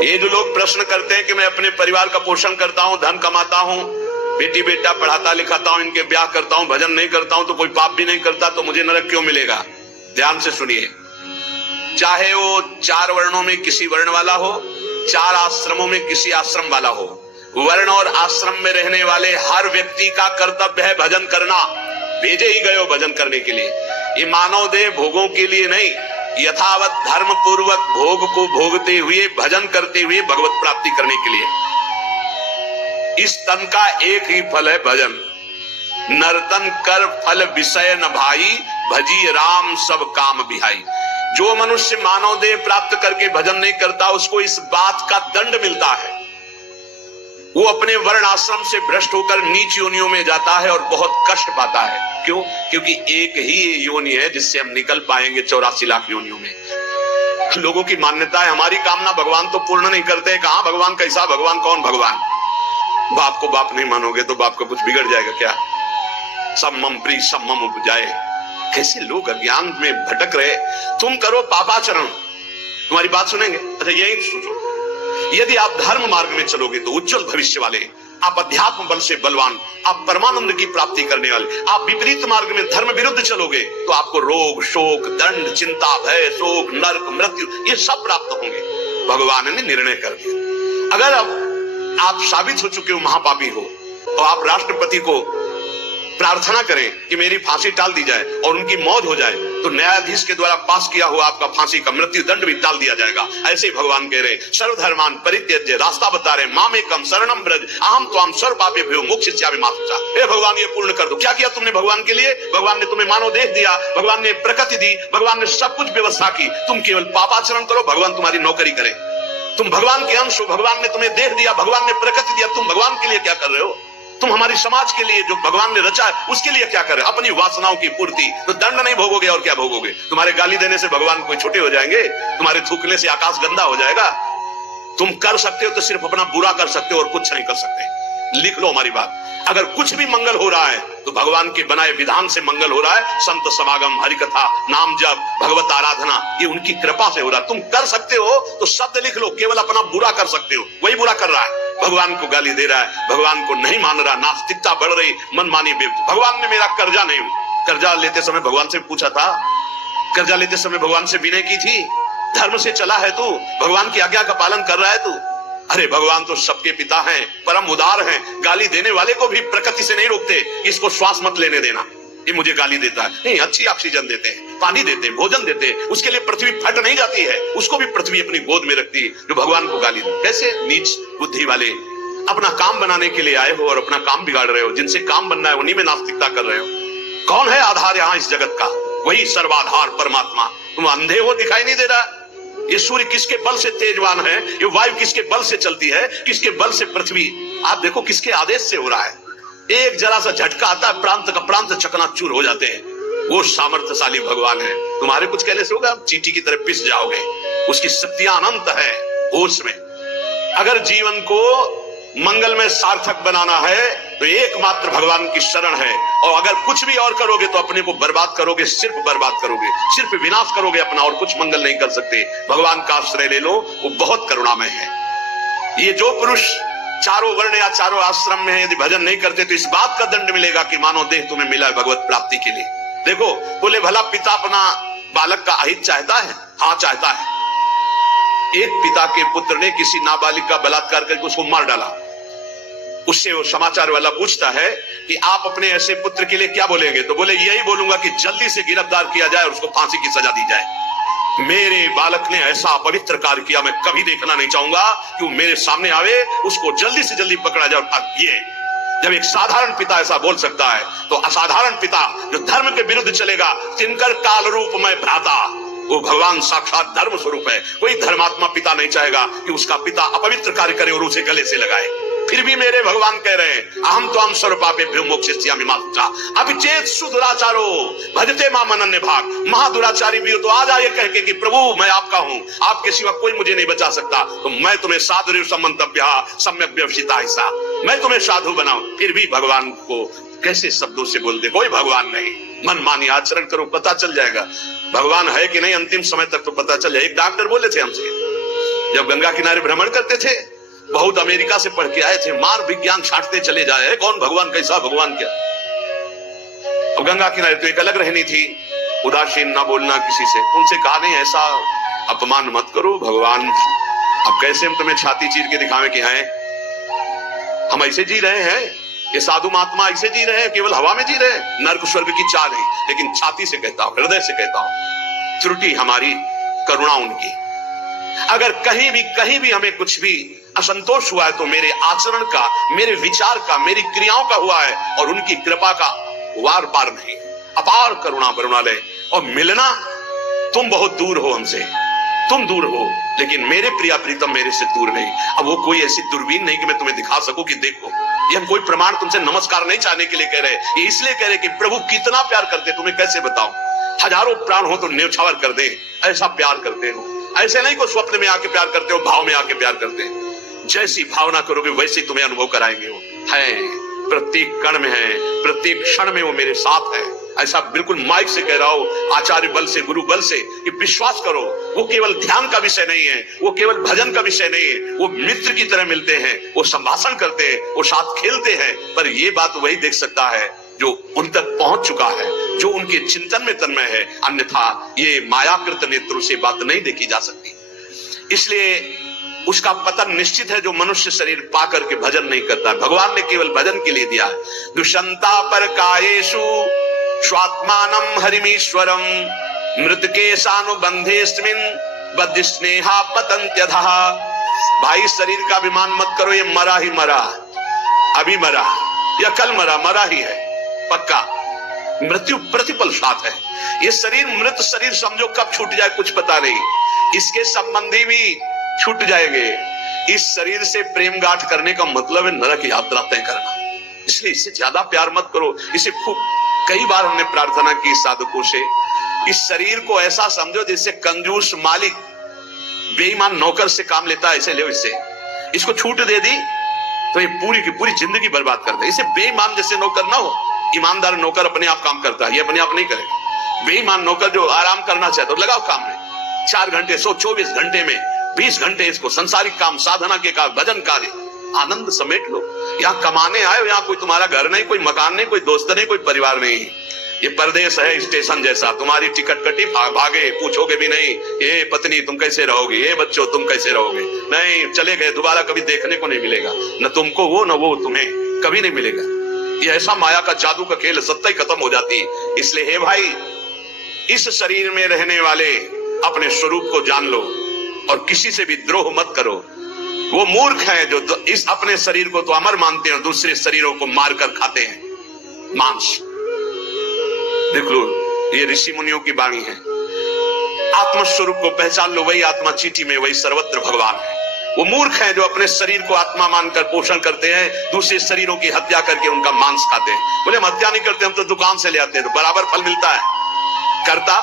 ये जो लोग प्रश्न करते हैं कि मैं अपने परिवार का पोषण करता हूं, धन कमाता हूं, बेटी बेटा पढ़ाता लिखाता हूं, इनके ब्याह करता हूं, भजन नहीं करता हूं, तो कोई पाप भी नहीं करता, तो मुझे नरक क्यों मिलेगा? ध्यान से सुनिए, चाहे वो 4 वर्णों में किसी वर्ण वाला हो, 4 आश्रमों में किसी आश्रम वाला हो, वर्ण और आश्रम में रहने वाले हर व्यक्ति का कर्तव्य है भजन करना। भेजे ही गए हो भजन करने के लिए। ये मानव देह भोगों के लिए नहीं, यथावत धर्म पूर्वक भोग को भोगते हुए, भजन करते हुए भगवत प्राप्ति करने के लिए। इस तन का एक ही फल है भजन। नर्तन कर फल विषय न भाई, भजी राम सब काम बिहाई। जो मनुष्य मानव देह प्राप्त करके भजन नहीं करता, उसको इस बात का दंड मिलता है, वो अपने वर्ण आश्रम से भ्रष्ट होकर नीच योनियों में जाता है और बहुत कष्ट पाता है। क्यों? क्योंकि एक ही योनि है जिससे हम निकल पाएंगे 84 लाख योनियों में। लोगों की मान्यता है हमारी कामना भगवान तो पूर्ण नहीं करते। कहां भगवान? कैसा भगवान? कौन भगवान? बाप को बाप नहीं मानोगे तो बाप का कुछ बिगड़ जाएगा क्या? सम्मम प्री सम्मम उपजाए। कैसे लोग अज्ञान में भटक रहे। तुम करो पापाचरण, तुम्हारी बात सुनेंगे? अच्छा यही सोचो, यदि आप धर्म मार्ग में चलोगे तो उज्जवल भविष्य वाले, आप अध्यात्म बल से बलवान, आप परमानंद की प्राप्ति करने वाले। आप विपरीत मार्ग में धर्म विरुद्ध चलोगे तो आपको रोग, शोक, दंड, चिंता, भय, शोक, नरक, मृत्यु ये सब प्राप्त होंगे। भगवान ने निर्णय कर दिया। अगर अब आप साबित हो चुके हो महापापी हो, तो आप राष्ट्रपति को प्रार्थना करें कि मेरी फांसी टाल दी जाए और उनकी मौत हो जाए, तो न्यायाधीश के द्वारा पास किया हुआ आपका फांसी का मृत्यु दंड भी टाल दिया जाएगा। ऐसे भगवान कह रहे, सर्वधर्मान परित्यज्य, रास्ता बता रहे, मामेकम शरणम ब्रज अहम त्वाम सर्व पापेभ्यो मोक्षयिष्यामि मा शुचा। हे भगवान ये पूर्ण कर दो। क्या किया तुमने भगवान के लिए? भगवान ने तुम्हें मानव देह दिया, भगवान ने प्रकृति दी, भगवान ने सब कुछ व्यवस्था की। तुम केवल पापाचरण करो, भगवान तुम्हारी नौकरी करे। तुम भगवान के अंश हो, भगवान ने तुम्हें देह दिया, भगवान ने प्रकृति दिया, तुम भगवान के लिए क्या कर रहे हो? तुम हमारी समाज के लिए जो भगवान ने रचा है उसके लिए क्या कर रहे हो? अपनी वासनाओं की पूर्ति। तो दंड नहीं भोगोगे और क्या भोगोगे? तुम्हारे गाली देने से भगवान कोई छोटे हो जाएंगे? तुम्हारे थूकने से आकाश गंदा हो जाएगा? तुम कर सकते हो तो सिर्फ अपना बुरा कर सकते हो और कुछ नहीं कर सकते। लिख लो हमारी बात। अगर कुछ भी मंगल हो रहा है तो भगवान के बनाए विधान से मंगल हो रहा है। संत समागम, हरि कथा, नाम जप, भगवत आराधना, ये उनकी कृपा से हो रहा है। तुम कर सकते हो तो शब्द लिख लो, केवल अपना बुरा कर सकते हो, वही बुरा कर रहा है। भगवान को गाली दे रहा है, भगवान को नहीं मान रहा, नास्तिकता बढ़ रही, मनमानी बेवकूफ। भगवान ने मेरा कर्जा नहीं, कर्जा लेते समय भगवान से पूछा था? कर्जा लेते समय भगवान से विनय की थी? धर्म से चला है तू? भगवान की आज्ञा का पालन कर रहा है तू? अरे भगवान तो सबके पिता हैं, परम उदार हैं, गाली देने वाले को भी प्रकृति से नहीं रोकते। इसको श्वास मत लेने देना, ये मुझे गाली देता है। नहीं, अच्छी ऑक्सीजन देते हैं, पानी देते हैं, भोजन देते हैं, उसके लिए पृथ्वी फट नहीं जाती है, उसको भी पृथ्वी अपनी गोद में रखती है। जो भगवान को गाली दे, कैसे नीच बुद्धि वाले अपना काम बनाने के लिए आए हो और अपना काम बिगाड़ रहे हो। जिनसे काम बनना है उन्हीं में नास्तिकता कर रहे हो। कौन है आधार यहाँ इस जगत का? वही सर्वाधार परमात्मा। तुम अंधे हो, दिखाई नहीं दे रहा? ये सूर्य किसके बल से तेजवान है? ये वायु किसके बल से चलती है? किसके बल से पृथ्वी? आप देखो किसके आदेश से हो रहा है। एक जरा सा झटका आता है, प्रांत का प्रांत चकनाचूर हो जाते हैं। वो सामर्थ्यशाली भगवान है। तुम्हारे कुछ कहने से होगा, आप चींटी की तरह पिस जाओगे। उसकी शक्तियां अनंत है होश में। अगर जीवन को मंगल में सार्थक बनाना है तो एकमात्र भगवान की शरण है। और अगर कुछ भी और करोगे तो अपने को बर्बाद करोगे, सिर्फ बर्बाद करोगे, सिर्फ विनाश करोगे अपना, और कुछ मंगल नहीं कर सकते। भगवान का आश्रय ले लो, वो बहुत करुणामय है। ये जो पुरुष चारों वर्ण या चारों आश्रम में है, यदि भजन नहीं करते तो इस बात का दंड मिलेगा कि मानव देह तुम्हें मिला है भगवत प्राप्ति के लिए। देखो, बोले भला पिता अपना बालक का अहित चाहता है? हाँ चाहता है। एक पिता के पुत्र ने किसी नाबालिग का बलात्कार करके उसको मार डाला। उससे वो समाचार वाला पूछता है कि आप अपने ऐसे पुत्र के लिए क्या बोलेंगे? तो बोले यही बोलूंगा कि जल्दी से गिरफ्तार किया जाए और उसको फांसी की सजा दी जाए। मेरे बालक ने ऐसा अपवित्र कार्य किया, मैं कभी देखना नहीं चाहूंगा कि वो मेरे सामने आवे, उसको जल्दी से जल्दी पकड़ा जाए। और ये जब एक साधारण पिता ऐसा बोल सकता है तो असाधारण पिता जो धर्म के विरुद्ध चलेगा, तिनकर काल रूप में भ्राता, वो भगवान साक्षात धर्म स्वरूप है। कोई धर्मात्मा पिता नहीं चाहेगा कि उसका पिता अपवित्र कार्य करे और उसे गले से लगाए। फिर भी मेरे भगवान कह रहे हैं, अहम त्वाम सर्व पापेभ्यो मोक्षयिष्यामि मा शुचा। अभिचेत सुदुराचारो भजते माम अनन्य भाग। महादुराचारी भी हो तो आ जाए कह के कि प्रभु मैं आपका हूं, आपके सिवा कोई मुझे नहीं बचा सकता, तो मैं तुम्हें साधु समंतव्य सम्यक व्यवसिता ऐसा, मैं तुम्हें साधु बनाऊं। फिर भी भगवान को कैसे शब्दों से बोल दे, कोई भगवान नहीं। मनमानी आचरण करो, पता चल जाएगा भगवान है कि नहीं। अंतिम समय तक तो पता चल जाए। एक डॉक्टर बोले थे हमसे, जब गंगा किनारे भ्रमण करते थे, बहुत अमेरिका से पढ़ के आए थे, मार विज्ञान छांटते चले जाए, कौन भगवान, कैसा भगवान, क्या। अब गंगा किनारे तो एक अलग रहनी थी, उदासीन ना बोलना किसी से। उनसे कहा नहीं, ऐसा अपमान मत करो भगवान, अब कैसे हम तुम्हें छाती चीर के दिखावें कि हैं हम ऐसे जी रहे हैं, ये साधु महात्मा ऐसे जी रहे हैं, केवल हवा में जी रहे हैं, नर्क स्वर्ग की चाह नहीं। लेकिन छाती से कहता हूं, हृदय से कहता हूं, त्रुटि हमारी, करुणा उनकी। अगर कहीं भी हमें कुछ भी असंतोष हुआ है तो मेरे आचरण का, मेरे विचार का, मेरी क्रियाओं का हुआ है, और उनकी कृपा का वार पार नहीं। अपार करुणा करुणालय। और मिलना, तुम बहुत दूर हो हमसे, तुम दूर हो, लेकिन मेरे प्रिया प्रीतम मेरे से दूर नहीं। अब वो कोई ऐसी दूरबीन नहीं कि मैं तुम्हें दिखा सकूं कि देखो। ये हम कोई प्रमाण तुमसे नमस्कार नहीं चाहने के लिए कह रहे, ये इसलिए कह रहे कि प्रभु कितना प्यार करते, तुम्हें कैसे बताऊं। हजारों प्राण हो तो न्यौछावर कर दे, ऐसा प्यार करते हो। ऐसे नहीं को स्वप्न में आके प्यार करते हो, भाव में आके प्यार करते हैं। जैसी भावना करोगे वैसे तुम्हें अनुभव कराएंगे। वो है, प्रत्येक कण में है, प्रत्येक क्षण में वो मेरे साथ है। ऐसा बिल्कुल माइक से कह रहा हूं, आचार्य बल से, गुरु बल से, कि विश्वास करो। वो केवल ध्यान का विषय नहीं है, वो केवल भजन का विषय नहीं है, वो मित्र की तरह मिलते हैं, वो संभाषण करते हैं, वो साथ खेलते हैं। पर ये बात वही देख सकता है जो उन तक पहुंच चुका है, जो उनके चिंतन में तन्मय है। अन्यथा ये मायाकृत नेत्रों से बात नहीं देखी जा सकती। इसलिए उसका पतन निश्चित है जो मनुष्य शरीर पा करके भजन नहीं करता। भगवान ने केवल भजन के लिए दिया है। दुष्यंता पर कायेषु स्वात्मानम हरिमीश्वरम मृतकेशानुबंधेस्मिन् बद्ध स्नेहा पतन्त्यधः। भाई शरीर का अभिमान मत करो, ये मरा ही मरा, अभी मरा या कल मरा, मरा ही है पक्का। मृत्यु प्रतिपल साथ है। ये शरीर मृत शरीर समझो, कब छूट जाए कुछ पता नहीं। इसके संबंधी भी छूट जाएंगे। इस शरीर से प्रेम गांठ करने का मतलब है नरक यात्रा तय करना। इसलिए इससे ज्यादा प्यार मत करो। इसे खूब कई बार हमने प्रार्थना की साधकों से, इस शरीर को ऐसा समझो जैसे कंजूस मालिक बेईमान नौकर से काम लेता है, ऐसे ले। इससे इसको छूट दे दी तो ये पूरी की पूरी जिंदगी बर्बाद कर दे। इसे बेईमान जैसे नौकर ना हो। ईमानदार नौकर अपने आप काम करता है, ये अपने आप नहीं करेगा। बेईमान नौकर जो आराम करना चाहता है, लगाओ काम में 4 घंटे, 124 घंटे में 20 घंटे इसको संसारिक काम, साधना के काम, भजन कार्य, आनंद समेट लो। यहाँ कमाने आए हो, यहाँ कोई तुम्हारा घर नहीं, कोई मकान नहीं, कोई दोस्त नहीं, कोई परिवार नहीं। ये परदेश है, स्टेशन जैसा। तुम्हारी टिकट कटी, भागे, पूछोगे भी नहीं, ये पत्नी तुम कैसे रहोगे, ये बच्चों तुम कैसे रहोगे। नहीं, चले गए, दोबारा कभी देखने को नहीं मिलेगा। न तुमको वो, न वो तुम्हें, कभी नहीं मिलेगा। ये ऐसा माया का जादू का खेल, सत्ता ही खत्म हो जाती है। इसलिए हे भाई, इस शरीर में रहने वाले अपने स्वरूप को जान लो और किसी से भी द्रोह मत करो। वो मूर्ख हैं जो इस अपने शरीर को तो अमर मानते हैं, दूसरे शरीरों को मारकर खाते हैं मांस। देख लो, ये ऋषि मुनियों की वाणी है। आत्मस्वरूप को पहचान लो, वही आत्मा चीटी में, वही सर्वत्र भगवान है। वो मूर्ख हैं जो अपने शरीर को आत्मा मानकर पोषण करते हैं, दूसरे शरीरों की हत्या करके उनका मांस खाते हैं। बोले हम हत्या नहीं करते, हम तो दुकान से ले आते हैं, तो बराबर फल मिलता है। कर्ता,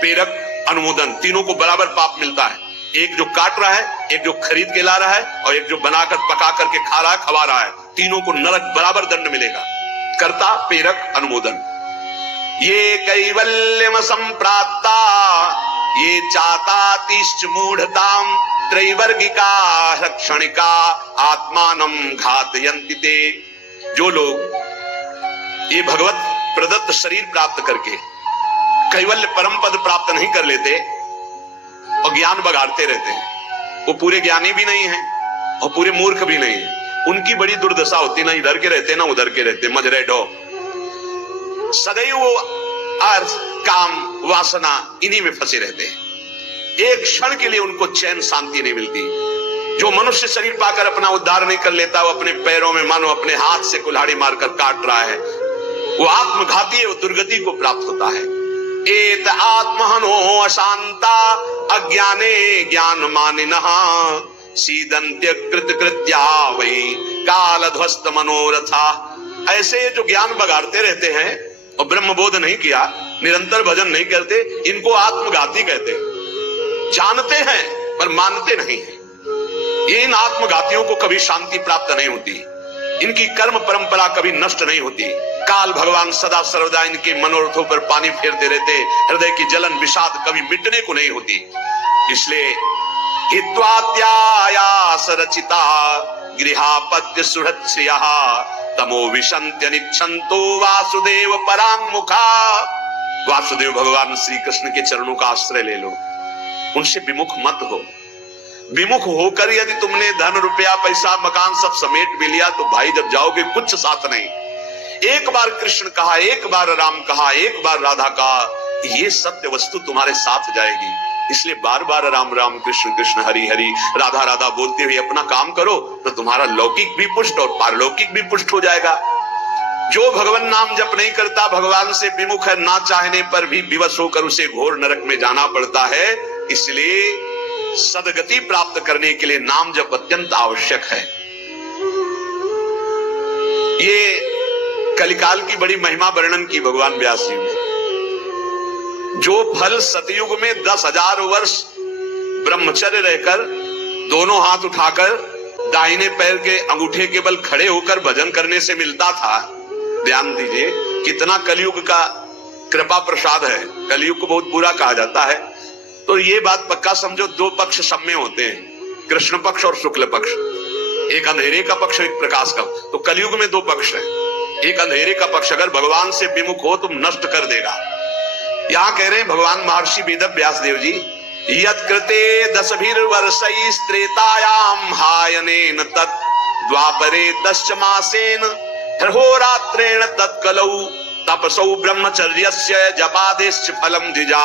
प्रेरक, अनुमोदन, तीनों को बराबर पाप मिलता है। एक जो काट रहा है, एक जो खरीद के ला रहा है, और एक जो बनाकर पका करके खा रहा है, खवा रहा है। तीनों को नरक बराबर दंड मिलेगा। कर्ता, प्रेरक, अनुमोदन। ये कैवल्यम संप्राप्ता ये चातातिश्च मूढ़ताम त्रैवर्गिका रक्षणिका आत्मानं घातयन्ति ते। जो लोग ये भगवत प्रदत्त शरीर प्राप्त करके कैवल्य परम पद प्राप्त नहीं कर लेते और ज्ञान बगाड़ते रहते हैं, वो पूरे ज्ञानी भी नहीं है और पूरे मूर्ख भी नहीं है। उनकी बड़ी दुर्दशा होती, ना इधर के रहते ना उधर के रहते, मजरे ढो। सदैव वो अर्थ, काम, वासना इन्हीं में फंसे रहते हैं। एक क्षण के लिए उनको चैन शांति नहीं मिलती। जो मनुष्य शरीर पाकर अपना उद्धार नहीं कर लेता, वो अपने पैरों में मानो अपने हाथ से कुल्हाड़ी मारकर काट रहा है, वो आत्मघाती है, वो दुर्गति को प्राप्त होता है। एत आत्महनो अशांता अज्ञाने ज्ञान मानिनः सीदन्त्य कृत कृत्या वही कालध्वस्त मनोरथा। ऐसे जो ज्ञान बगाड़ते रहते हैं और ब्रह्म बोध नहीं किया, निरंतर भजन नहीं करते, इनको आत्मघाती कहते हैं। जानते हैं पर मानते नहीं है। ये इन आत्मघातियों को कभी शांति प्राप्त नहीं होती, इनकी कर्म परंपरा कभी नष्ट नहीं होती। काल भगवान सदा सर्वदा इनके मनोरथों पर पानी फेरते रहते, हृदय की जलन विषाद कभी मिटने को नहीं होती। इसलिए हित्वात्यायास रचिता गृहापत्य सुहृत्श्रियः तमो विशन्त्यनिच्छन्तो वासुदेव पराङ्मुखा। वासुदेव भगवान श्री कृष्ण के चरणों का आश्रय ले लो, उनसे विमुख मत हो। विमुख होकर यदि तुमने धन रुपया पैसा मकान सब समेट भी लिया तो भाई जब जाओगे कुछ साथ नहीं। एक बार कृष्ण कहा, एक बार राम कहा, एक बार राधा कहा, ये सत्य वस्तु तुम्हारे साथ जाएगी। इसलिए बार बार राम राम कृष्ण कृष्ण हरि हरि राधा राधा बोलते हुए अपना काम करो तो तुम्हारा लौकिक भी पुष्ट और पारलौकिक भी पुष्ट हो जाएगा। जो भगवान नाम जप नहीं करता, भगवान से विमुख है, ना चाहने पर भी विवश होकर उसे घोर नरक में जाना पड़ता है। इसलिए सदगति प्राप्त करने के लिए नाम जप अत्यंत आवश्यक है। ये कलिकाल की बड़ी महिमा वर्णन की भगवान व्यास जी ने। जो फल सतयुग में 10,000 वर्ष ब्रह्मचर्य रहकर दोनों हाथ उठाकर दाहिने पैर के अंगूठे के बल खड़े होकर भजन करने से मिलता था, ध्यान दीजिए कितना कलयुग का कृपा प्रसाद है। कलयुग को बहुत बुरा कहा जाता है, तो ये बात पक्का समझो, दो पक्ष सब में होते हैं, कृष्ण पक्ष और शुक्ल पक्ष, एक अंधेरे का पक्ष एक प्रकाश का। तो कलयुग में दो पक्ष है, एक अंधेरे का पक्ष अगर भगवान से विमुख हो तुम नष्ट कर देगा। यहां कह रहे हैं भगवान महर्षि वेद व्यास देव जी, यत्कृते 10 वर्षैः त्रेतायां हायनेन तत् द्वापरे 10 मासेन होरात्रेण तत्कलौ तपसौ ब्रह्मचर्यस्य जपादेश्च फलं द्विजा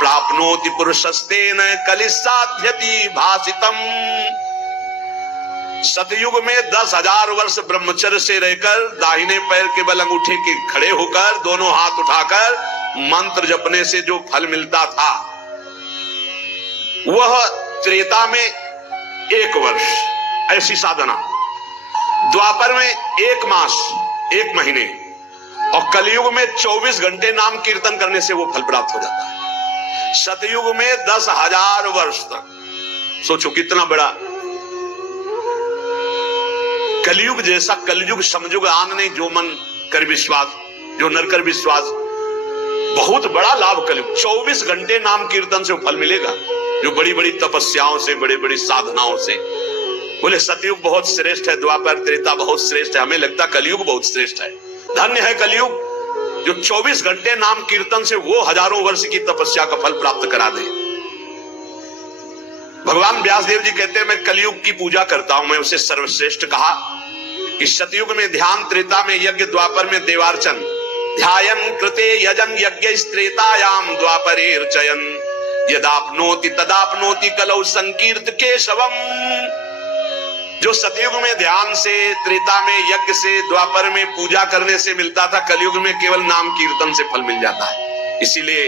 प्राप्नोति पुरुषस्तेन कलिसाध्यति भासितम। सतयुग में 10,000 वर्ष ब्रह्मचर्य से रहकर दाहिने पैर के बल अंगूठे के खड़े होकर दोनों हाथ उठाकर मंत्र जपने से जो फल मिलता था वह त्रेता में 1 वर्ष ऐसी साधना, द्वापर में 1 मास 1 महीने और कलयुग में 24 घंटे नाम कीर्तन करने से वो फल प्राप्त हो जाता है। सतयुग में 10,000 वर्ष तक, सोचो कितना बड़ा। कलयुग जैसा कलयुग समझुग आन नहीं, जो मन कर विश्वास, जो नर कर विश्वास, बहुत बड़ा लाभ कलयुग। 24 घंटे नाम कीर्तन से फल मिलेगा, जो बड़ी बड़ी तपस्याओं से बड़ी बड़ी साधनाओं से। बोले सतयुग बहुत श्रेष्ठ है, द्वापर त्रेता बहुत श्रेष्ठ है, हमें लगता कलयुग बहुत श्रेष्ठ है। धन्य है कलयुग जो 24 घंटे नाम कीर्तन से वो हजारों वर्ष की तपस्या का फल प्राप्त करा दे। भगवान व्यासदेव जी कहते हैं मैं कलयुग की पूजा करता हूं, मैं उसे सर्वश्रेष्ठ कहा। कि सतयुग में ध्यान, त्रेता में यज्ञ, द्वापर में देवार्चन। ध्यायन कृते यजन यज्ञ त्रेतायाम द्वापरे अर्चयन यदाप्नोति तदाप्नोति कलौ संकीर्त केशवम। जो सतयुग में ध्यान से, त्रेता में यज्ञ से, द्वापर में पूजा करने से मिलता था, कलयुग में केवल नाम कीर्तन से फल मिल जाता है। इसीलिए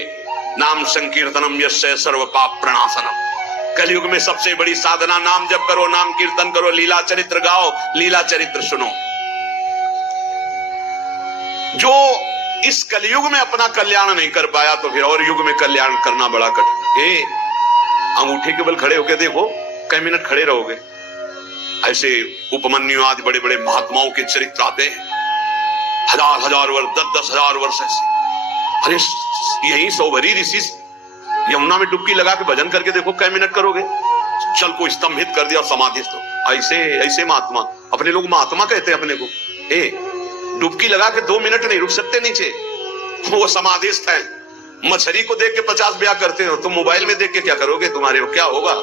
नाम संकीर्तनम यस्य सर्व पाप प्रणाशनम। कलयुग में सबसे बड़ी साधना नाम जप करो, नाम कीर्तन करो, लीला चरित्र गाओ, लीला चरित्र सुनो। जो इस कलयुग में अपना कल्याण नहीं कर पाया तो फिर और युग में कल्याण करना बड़ा कठिन। अंगूठे के बल खड़े होकर देखो, कई मिनट खड़े रहोगे। ऐसे उपमन्यु आदि बड़े बड़े महात्माओं के चरित्र आते हैं, 1000 वर्ष 10,000 वर्ष ऐसे। अरे यही सौभरी ऋषि यमुना में डुबकी लगा के भजन करके देखो, कई मिनट करोगे। जल को स्तंभित कर दिया और समाधिस्थ हो। ऐसे ऐसे महात्मा, अपने लोग महात्मा कहते हैं अपने को। डुबकी लगा के 2 मिनट नहीं रुक सकते नीचे, वो समाधिस्थ है। मछली को देख के 50 ब्याह करते हो, तुम मोबाइल में देख के क्या करोगे, तुम्हारे को क्या होगा।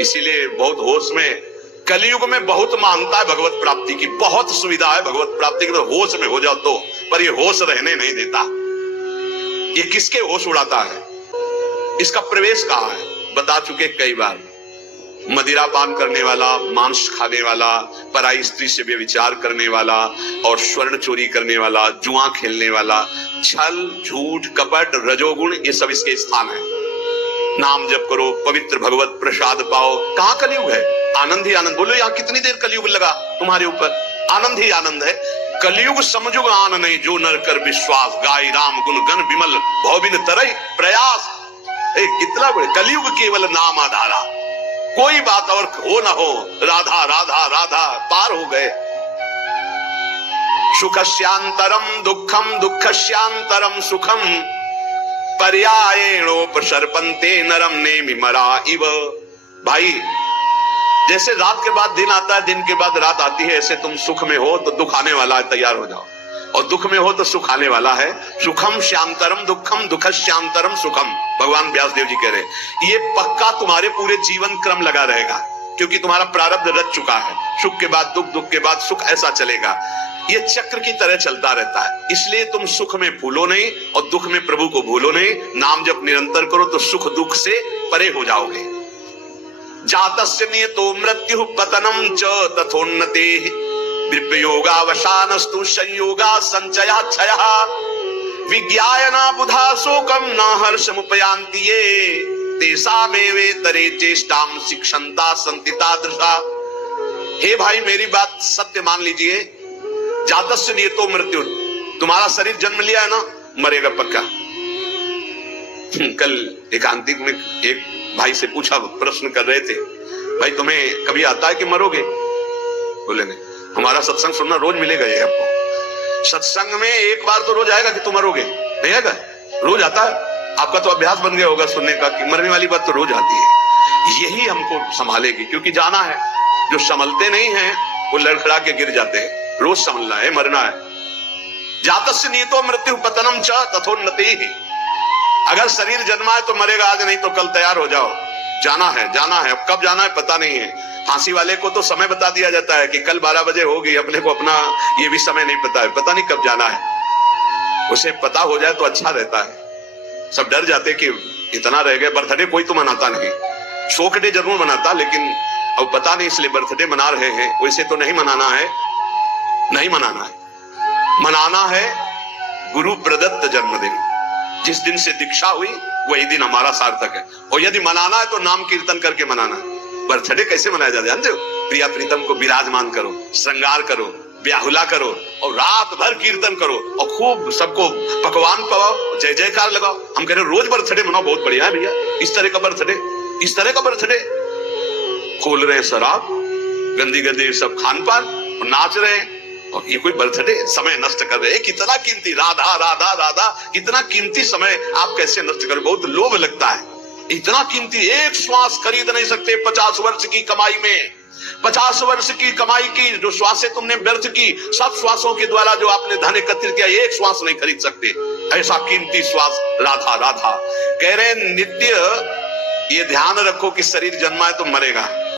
इसीलिए बहुत होश में, कलयुग में बहुत मानता है भगवत प्राप्ति की, बहुत सुविधा है भगवत प्राप्ति की, तो होश में हो जाओ तो। पर ये होश रहने नहीं देता। ये किसके होश उड़ाता है, इसका प्रवेश कहाँ है, बता चुके कई बार। मदिरा पान करने वाला, मांस खाने वाला, पराई स्त्री से व्यभिचार करने वाला और स्वर्ण चोरी करने वाला, जुआ खेलने वाला, छल झूठ कपट रजोगुण, ये सब इसके स्थान है। नाम जप करो, पवित्र भगवत प्रसाद पाओ। कहाँ कलयुग है, आनंद ही आनंद। बोलो यहाँ कितनी देर कलयुग लगा तुम्हारे ऊपर, आनंद ही आनंद है। कलयुग समझुग आन नहीं, जो नर कर विश्वास, गाय राम गुण गण विमल भौबिन तरई प्रयास। कितना बड़े कलयुग केवल नाम आधारा, कोई बात और हो ना हो, राधा राधा राधा पार हो गए। सुखस्यांतरम दुखम दुखस्यांतरम सुखम पर्यायेणोपसर्पन्ते नरम नेमि मरा इव। भाई जैसे रात के बाद दिन आता है, दिन के बाद रात आती है, ऐसे तुम सुख में हो तो दुख आने वाला है, तैयार हो जाओ। और दुख में हो तो सुख आने वाला है। सुखम श्यांतरम दुखम, दुख श्यांतरम सुखम, भगवान व्यासदेव जी कह रहे। ये पक्का तुम्हारे पूरे जीवन क्रम लगा रहेगा, क्योंकि तुम्हारा प्रारब्ध रच चुका है। सुख के बाद दुख, दुख के बाद सुख, ऐसा चलेगा। ये चक्र की तरह चलता रहता है। इसलिए तुम सुख में भूलो नहीं और दुख में प्रभु को भूलो नहीं। नाम जप निरंतर करो तो सुख दुख से परे हो जाओगे। जातस्य नियतो मृत्यु पतनम च तथोन्नतेः विप्रयोगावसानस्तु संयोगा संचया क्षयः विज्ञायना बुधा शोकम न हर्षमुपयान्ति ये तेषामेवेतरे चेष्टां शिक्षन्ता सन्ति तादृशा। हे भाई मेरी बात सत्य मान लीजिए। जातस्य नियतो मृत्यु, तुम्हारा शरीर जन्म लिया है ना, मरेगा पक्का। कल एकांतिक में एक भाई से पूछा, प्रश्न कर रहे थे, भाई तुम्हें कभी आता है कि मरोगे? बोले नहीं, हमारा सत्संग सुनना रोज मिलेगा ये आपको। सत्संग में एक बार तो रोज आएगा कि तुम मरोगे, नहीं आएगा? रोज आता है। आपका तो अभ्यास बन गया होगा सुनने का कि मरने वाली बात तो रोज आती है। यही हमको संभालेगी, क्योंकि जाना है। जो संभलते नहीं है वो लड़खड़ा के गिर जाते हैं। रोज संभलना है, मरना है। जातस्य नियतो मृत्यु पतनम च तथोन्नतिः। अगर शरीर जन्मा है तो मरेगा आज, नहीं तो कल तैयार हो जाओ। जाना है, जाना है। अब कब जाना है पता नहीं है। फांसी वाले को तो समय बता दिया जाता है कि कल 12 बजे होगी, अपने को अपना ये भी समय नहीं पता है, पता नहीं कब जाना है। उसे पता हो जाए तो अच्छा रहता है। सब डर जाते कि इतना रह गया। बर्थडे कोई तो मनाता नहीं, शोक डे जरूर मनाता, लेकिन अब पता नहीं इसलिए बर्थडे मना रहे हैं। वैसे तो नहीं मनाना है, नहीं मनाना है। मनाना है गुरु प्रदत्त जन्मदिन। जिस दिन से दीक्षा हुई वही दिन हमारा सार्थक है। और यदि मनाना है तो नाम कीर्तन करके मनाना है। बर्थडे कैसे मनाया जाता है जानते हो? प्रिया प्रीतम को विराजमान करो, श्रृंगार करो, ब्याहुला करो और रात भर कीर्तन करो और खूब सबको पकवान पवाओ, जय जयकार लगाओ। हम कह रहे रोज बर्थडे मनाओ, बहुत बढ़िया है भैया। इस तरह का बर्थडे, इस तरह का बर्थडे। खोल रहे हैं शराब, गंदी गंदी सब खान पान और नाच रहे हैं, और ये कोई बर्थडे? समय नष्ट कर रहे हैं। कितना कीमती, राधा राधा राधा, कितना कीमती समय आप कैसे नष्ट कर? बहुत लोभ लगता है। इतना कीमती एक श्वास खरीद नहीं सकते 50 वर्ष की कमाई में। 50 वर्ष की कमाई की जो श्वासें तुमने व्यर्थ की, सब श्वासों के द्वारा जो आपने धन एकत्रित किया, एक श्वास नहीं खरीद सकते। ऐसा कीमती श्वास राधा राधा। कह रहे नित्य ये ध्यान रखो कि शरीर जन्मा है तो मरेगा।